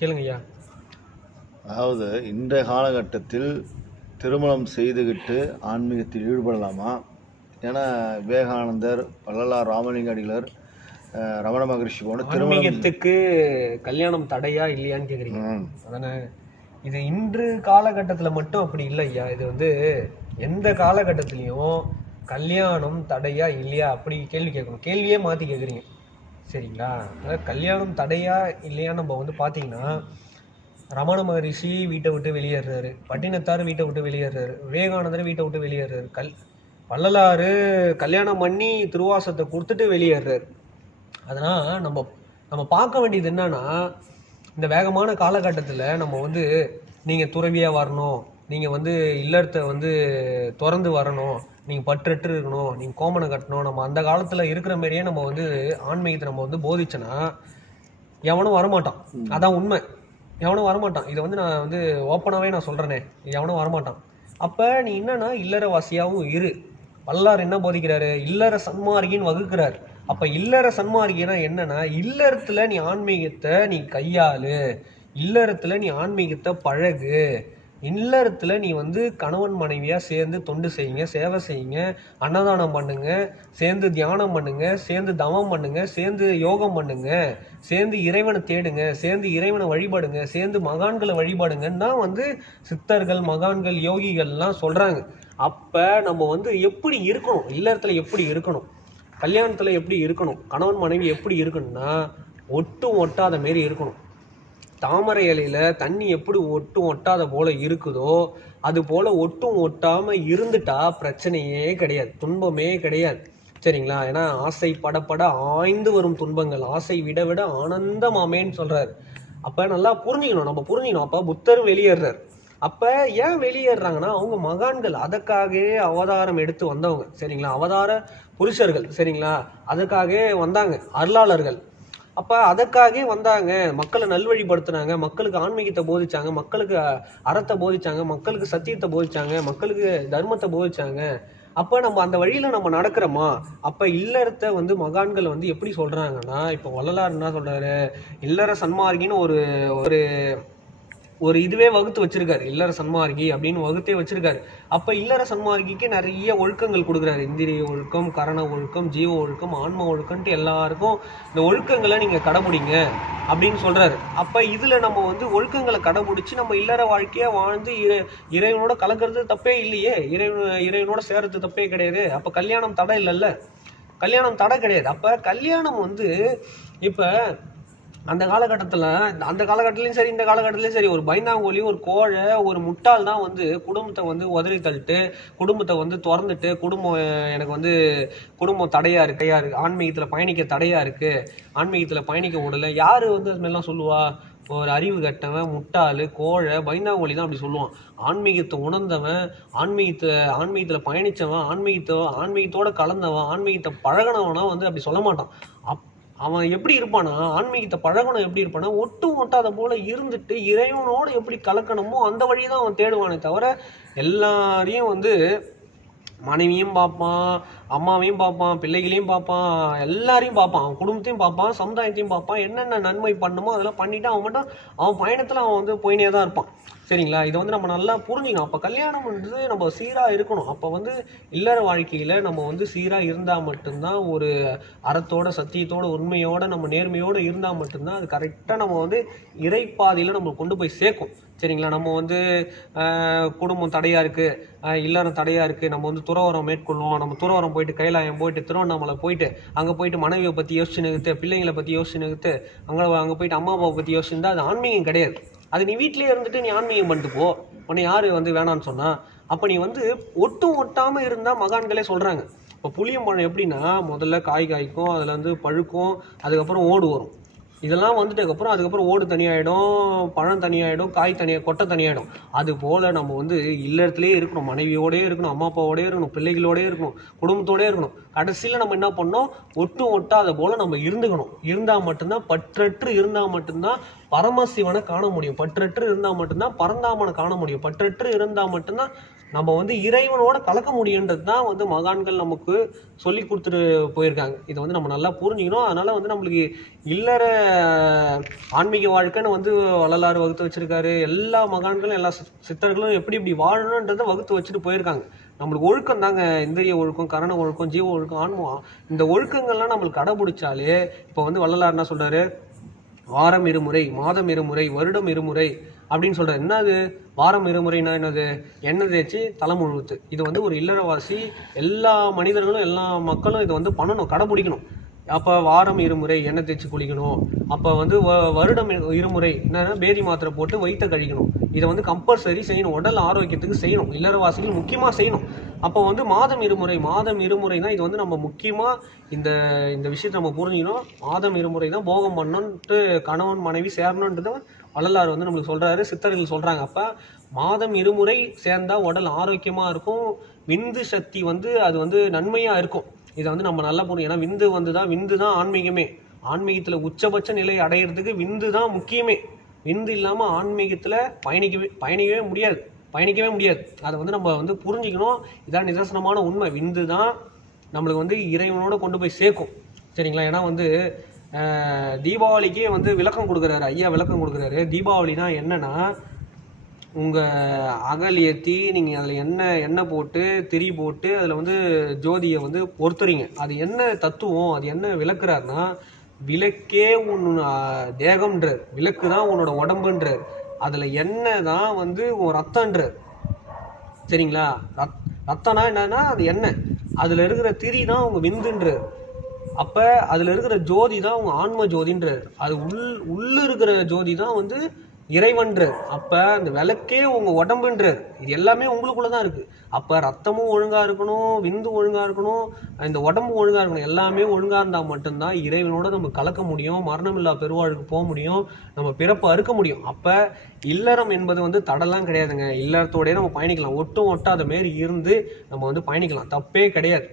கேளுங்க ஐயா. அதாவது இன்றைய காலகட்டத்தில் திருமணம் செய்துக்கிட்டு ஆன்மீகத்தில் ஈடுபடலாமா? ஏன்னா விவேகானந்தர், வள்ளலார் ராமலிங்க அடிகளார், ரமண மகரிஷி போன்ற ஆன்மீகத்துக்கு கல்யாணம் தடையா இல்லையான்னு கேக்குறீங்க அதானே? இது இன்று காலகட்டத்துல மட்டும் அப்படி இல்லை ஐயா. இது வந்து எந்த காலகட்டத்திலையும் கல்யாணம் தடையா இல்லையா அப்படி கேள்வி கேட்கணும். கேள்வியே மாத்தி கேக்குறீங்க சரிங்களா? அதாவது கல்யாணம் தடையா இல்லையான்னு நம்ம வந்து பாத்தீங்கன்னா, ரமண மகரிஷி வீட்டை விட்டு வெளியேறாரு, பட்டினத்தார் வீட்டை விட்டு வெளியேறாரு, விவேகானந்தர் வீட்டை விட்டு வெளியேறாரு, வள்ளலாறு கல்யாணம் பண்ணி திருவாசத்தை கொடுத்துட்டு வெளியேறாரு. அதனால் நம்ம பார்க்க வேண்டியது என்னன்னா, இந்த வேகமான காலகட்டத்தில் நம்ம வந்து நீங்கள் துறவியாக வரணும், நீங்கள் வந்து இல்லறத்தை வந்து திறந்து வரணும், நீங்கள் பற்றற்று இருக்கணும், நீங்கள் கோமணம் கட்டணும், நம்ம அந்த காலத்தில் இருக்கிற மாதிரியே நம்ம வந்து ஆன்மீகத்தை நம்ம வந்து போதிச்சோன்னா எவனும் வரமாட்டான். அதான் உண்மை. எவனும் வரமாட்டான். இதை வந்து நான் வந்து ஓப்பனாகவே நான் சொல்கிறேனே, எவனும் வரமாட்டான். அப்போ நீ என்னன்னா இல்லறவாசியாகவும் இரு. வல்லார் என்ன போதிக்கிறாரு? இல்லற சன்மார்கின்னு வகுக்கிறார். அப்ப இல்லற சன்மார்கினா என்னன்னா, இல்லறத்துல நீ ஆன்மீகத்தை நீ கையாளு, இல்லறத்துல நீ ஆன்மீகத்தை பழகு, இல்லறத்துல நீ வந்து கணவன் மனைவியா சேர்ந்து தொண்டு செய்யுங்க, சேவை செய்யுங்க, அன்னதானம் பண்ணுங்க, சேர்ந்து தியானம் பண்ணுங்க, சேர்ந்து தவம் பண்ணுங்க, சேர்ந்து யோகம் பண்ணுங்க, சேர்ந்து இறைவனை தேடுங்க, சேர்ந்து இறைவனை வழிபாடுங்க, சேர்ந்து மகான்களை வழிபாடுங்கன்னு தான் வந்து சித்தர்கள், மகான்கள், யோகிகள்லாம் சொல்றாங்க. அப்ப நம்ம வந்து எப்படி இருக்கணும், இல்லறத்துல எப்படி இருக்கணும், கல்யாணத்துல எப்படி இருக்கணும், கணவன் மனைவி எப்படி இருக்கணும்னா ஒட்டும் ஒட்டாத மாரி இருக்கணும். தாமரை இலையில தண்ணி எப்படி ஒட்டும் ஒட்டாத போல இருக்குதோ அது போல ஒட்டும் ஒட்டாம இருந்துட்டா பிரச்சனையே கிடையாது, துன்பமே கிடையாது சரிங்களா? ஏன்னா ஆசை படப்பட ஆய்ந்து வரும் துன்பங்கள் ஆசை விட விட ஆனந்தமாமேன்னு சொல்றாரு. அப்ப நல்லா புரிஞ்சுக்கணும், நம்ம புரிஞ்சுக்கணும். அப்ப புத்தர் வெளியேறார். அப்ப ஏன் வெளியேறாங்கன்னா அவங்க மகான்கள், அதற்காகவே அவதாரம் எடுத்து வந்தவங்க சரிங்களா? அவதார புருஷர்கள் சரிங்களா? அதுக்காகவே வந்தாங்க அருளாளர்கள். அப்ப அதற்காகவே வந்தாங்க, மக்களை நல்வழிப்படுத்தினாங்க, மக்களுக்கு ஆன்மீகத்தை போதிச்சாங்க, மக்களுக்கு அறத்தை போதிச்சாங்க, மக்களுக்கு சத்தியத்தை போதிச்சாங்க, மக்களுக்கு தர்மத்தை போதிச்சாங்க. அப்ப நம்ம அந்த வழியில நம்ம நடக்கிறோமா? அப்ப இல்லறத்தை வந்து மகான்கள் வந்து எப்படி சொல்றாங்கன்னா, இப்ப வள்ளலார் என்ன சொல்றாரு? இல்லற சன்மார்கின்னு ஒரு ஒரு ஒரு இதுவே வகுத்து வச்சிருக்காரு, இல்லற சன்மார்கி அப்படின்னு வகுத்தே வச்சிருக்காரு. அப்ப இல்லற சன்மார்கிக்கு நிறைய ஒழுக்கங்கள் கொடுக்குறாரு. இந்திரிய ஒழுக்கம், கரண ஒழுக்கம், ஜீவ ஒழுக்கம், ஆன்ம ஒழுக்கம்ட்டு எல்லாருக்கும் இந்த ஒழுக்கங்களை நீங்க கடைபிடிங்க அப்படின்னு சொல்றாரு. அப்ப இதுல நம்ம வந்து ஒழுக்கங்களை கடைபிடிச்சு நம்ம இல்லற வாழ்க்கையா வாழ்ந்து இறைவனோட கலக்கிறது தப்பே இல்லையே, இறைவனோட சேர்றது தப்பே கிடையாது. அப்ப கல்யாணம் தடை இல்லைல்ல, கல்யாணம் தடை கிடையாது. அப்ப கல்யாணம் வந்து இப்ப அந்த காலகட்டத்திலையும் சரி, இந்த காலகட்டத்திலையும் சரி, ஒரு பயந்தாங்கோலி, ஒரு கோழை, ஒரு முட்டாள் தான் வந்து குடும்பத்தை வந்து உதறி தள்ளிட்டு, குடும்பத்தை வந்து திறந்துட்டு, எனக்கு வந்து குடும்பம் தடையா இருக்கு, ஆன்மீகத்தில் பயணிக்க தடையா இருக்கு, ஆன்மீகத்தில் பயணிக்க விடல. யாரு வந்து அது மாதிரிலாம் சொல்லுவா? ஒரு அறிவு கட்டவன், முட்டாள், கோழை, பயந்தாங்கோலி தான் அப்படி சொல்லுவான். ஆன்மீகத்தை உணர்ந்தவன், ஆன்மீகத்தில் பயணித்தவன், ஆன்மீகத்தோட கலந்தவன், ஆன்மீகத்தை பழகினவனா வந்து அப்படி சொல்ல மாட்டான். அவன் எப்படி இருப்பானா, ஆன்மீகத்தை பழகணும் எப்படி இருப்பானா, ஒட்டும் ஒட்டாத போல இருந்துட்டு இறைவனோடு எப்படி கலக்கணுமோ அந்த வழியை தான் அவன் தேடுவானே தவிர எல்லாரையும் வந்து மனைவியும் பார்ப்பான், அம்மாவையும் பார்ப்பான், பிள்ளைகளையும் பார்ப்பான், எல்லாரையும் பார்ப்பான், அவன் குடும்பத்தையும் பார்ப்பான், சமுதாயத்தையும் பார்ப்பான். என்னென்ன நன்மை பண்ணுமோ அதெல்லாம் பண்ணிட்டு அவன் மட்டும் அவன் பயணத்தில் அவன் வந்து போயினே தான் இருப்பான் சரிங்களா? இதை வந்து நம்ம நல்லா புரிஞ்சுக்கணும். அப்போ கல்யாணம் வந்து நம்ம சீராக இருக்கணும். அப்போ வந்து இல்லற வாழ்க்கையில் நம்ம வந்து சீராக இருந்தால் மட்டும்தான், ஒரு அறத்தோட, சத்தியத்தோட, உண்மையோட, நம்ம நேர்மையோடு இருந்தால் மட்டும்தான் அது கரெக்டாக நம்ம வந்து இறைப்பாதையில் நம்ம கொண்டு போய் சேர்க்கும் சரிங்களா? நம்ம வந்து குடும்பம் தடையாக இருக்குது, இல்லறம் தடையாக இருக்குது, நம்ம வந்து துறவரம் மேற்கொள்வோம், நம்ம துறவரம் போயிட்டு கைலாயம் போயிட்டு திருவண்ணாமலை போயிட்டு அங்கே போயிட்டு மனைவியை பற்றி யோசிச்சு நிறுத்து, பிள்ளைங்களை பற்றி யோசிச்சு நிறுத்து, அங்கே போயிட்டு அம்மா அப்பாவை பற்றி யோசிச்சுருந்தா அது ஆன்மீகம் கிடையாது. அது நீ வீட்டிலே இருந்துட்டு நீ ஆன்மீகம் பண்ணிட்டு போ, உன்னை யாரு வந்து வேணான்னு சொன்னா? அப்போ நீ வந்து ஒட்டும் ஒட்டாமல் இருந்தால் மகான்களே சொல்கிறாங்க. இப்போ புளியம்பழம் எப்படின்னா முதல்ல காய் காய்க்கும், அதில் வந்து பழுக்கும், அதுக்கப்புறம் ஓடு வரும், இதெல்லாம் வந்துட்டதுக்கப்புறம் அதுக்கப்புறம் ஓடு தனியாகிடும், பழம் தனியாகிடும், காய் தனியாக, கொட்டை தனியாகிடும். அது போல் நம்ம வந்து இல்லறத்துலேயே இருக்கணும், மனைவியோடே இருக்கணும், அம்மா அப்பாவோடே இருக்கணும், பிள்ளைகளோடே இருக்கணும், குடும்பத்தோடே இருக்கணும். கடைசியில நம்ம என்ன பண்ணோம், ஒட்டும் ஒட்டாத போல நம்ம இருந்தா மட்டும்தான், பற்றற்று இருந்தா மட்டும்தான் பரமசிவனை காண முடியும். பற்றற்று இருந்தா மட்டும்தான் பரந்தாமனை காண முடியும். பற்றற்று இருந்தா மட்டும்தான் நம்ம வந்து இறைவனோட கலக்க முடியுன்றது தான் வந்து மகான்கள் நமக்கு சொல்லி கொடுத்துட்டு போயிருக்காங்க. இதை வந்து நம்ம நல்லா புரிஞ்சுக்கணும். அதனால வந்து நம்மளுக்கு இல்லற ஆன்மீக வாழ்க்கைன்னு வந்து வள்ளலார் வகுத்து வச்சிருக்காரு. எல்லா மகான்களும் எல்லா சித்தர்களும் எப்படி இப்படி வாழணுன்றதை வகுத்து வச்சுட்டு போயிருக்காங்க. நம்மளுக்கு ஒழுக்கம் தாங்க, இந்திரிய ஒழுக்கம், கரண ஒழுக்கம், ஜீவ ஒழுக்கம், ஆன்மா, இந்த ஒழுக்கங்கள்லாம் நம்மளுக்கு கடைபிடிச்சாலே, இப்போ வந்து வள்ளலார் என்ன சொல்றாரு, வாரம் இருமுறை, மாதம் இருமுறை, வருடம் இருமுறை அப்படின்னு சொல்றாரு. என்னது வாரம் இருமுறைனா என்னது? எண்ணெய் தேய்ச்சி தலை முழுவுது. இது வந்து ஒரு இல்லறவாசி எல்லா மனிதர்களும் எல்லா மக்களும் இதை வந்து பண்ணணும், கடைபிடிக்கணும். அப்போ வாரம் இருமுறை எண்ணெய் தேய்ச்சி குளிக்கணும். அப்போ வந்து வருடம் இருமுறை என்னன்னா பேதி மாத்திரை போட்டு வயிற்ற கழிக்கணும். இதை வந்து கம்பல்சரி செய்யணும், உடல் ஆரோக்கியத்துக்கு செய்யணும், இல்லறவாசிகள் முக்கியமாக செய்யணும். அப்போ வந்து மாதம் இருமுறை தான். இது வந்து நம்ம முக்கியமாக இந்த விஷயத்தை நம்ம புரிஞ்சுக்கணும். மாதம் இருமுறை தான் போகம் பண்ணணுன்ட்டு, கணவன் மனைவி சேரணுன்றது வள்ளலார் வந்து நம்மளுக்கு சொல்றாரு, சித்தர்கள் சொல்றாங்க. அப்ப மாதம் இருமுறை சேர்ந்தா உடல் ஆரோக்கியமா இருக்கும், விந்து சக்தி வந்து அது வந்து நன்மையா இருக்கும். இதை வந்து நம்ம நல்லா புரியும். ஏன்னா விந்து தான் ஆன்மீகமே. ஆன்மீகத்துல உச்சபட்ச நிலை அடையிறதுக்கு விந்து தான் முக்கியமே. விந்து இல்லாம ஆன்மீகத்துல பயணிக்கவே முடியாது. அதை வந்து நம்ம வந்து புரிஞ்சுக்கணும். இதான் நிதர்சனமான உண்மை. விந்து தான் நம்மளுக்கு வந்து இறைவனோட கொண்டு போய் சேர்க்கும். சரிங்களா? ஏன்னா வந்து தீபாவளிக்கே வந்து விளக்கம் கொடுக்குறாரு ஐயா. தீபாவளினா என்னன்னா, உங்க அகல் ஏற்றி நீங்க அதுல எண்ணெய் போட்டு திரி போட்டு அதுல வந்து ஜோதியை வந்து பொறுத்துறீங்க. அது என்ன தத்துவம், அது என்ன விளக்குறாருன்னா, விளக்கே உன் தேகம்ன்றார், விளக்கு தான் உன்னோட உடம்புன்றார், அதுல எண்ணெய் தான் வந்து உன் ரத்தம்ன்றார். சரிங்களா? ரத்தம்னா என்னன்னா அது எண்ணெய், அதுல இருக்கிற திரி தான் உங்க விந்துன்றார். அப்ப அதுல இருக்கிற ஜோதி தான் உங்க ஆன்ம ஜோதின்றார். அது உள்ள இருக்கிற ஜோதி தான் வந்து இறைவன்றார். அப்ப அந்த விளக்கே உங்க உடம்புன்றார். இது எல்லாமே உங்களுக்குள்ளதான் இருக்கு. அப்ப ரத்தமும் ஒழுங்கா இருக்கணும், விந்து ஒழுங்கா இருக்கணும், இந்த உடம்பு ஒழுங்கா இருக்கணும். எல்லாமே ஒழுங்கா இருந்தா மட்டும்தான் இறைவனோட நம்ம கலக்க முடியும், மரணமில்லா பெருவாழ்வுக்கு போக முடியும், நம்ம பிறப்பு அறுக்க முடியும். அப்ப இல்லறம் என்பது வந்து தடலாம் கிடையாதுங்க. இல்லறத்தோடய நம்ம பயணிக்கலாம், ஒட்டும் ஒட்டாத மாரி இருந்து நம்ம வந்து பயணிக்கலாம், தப்பே கிடையாது.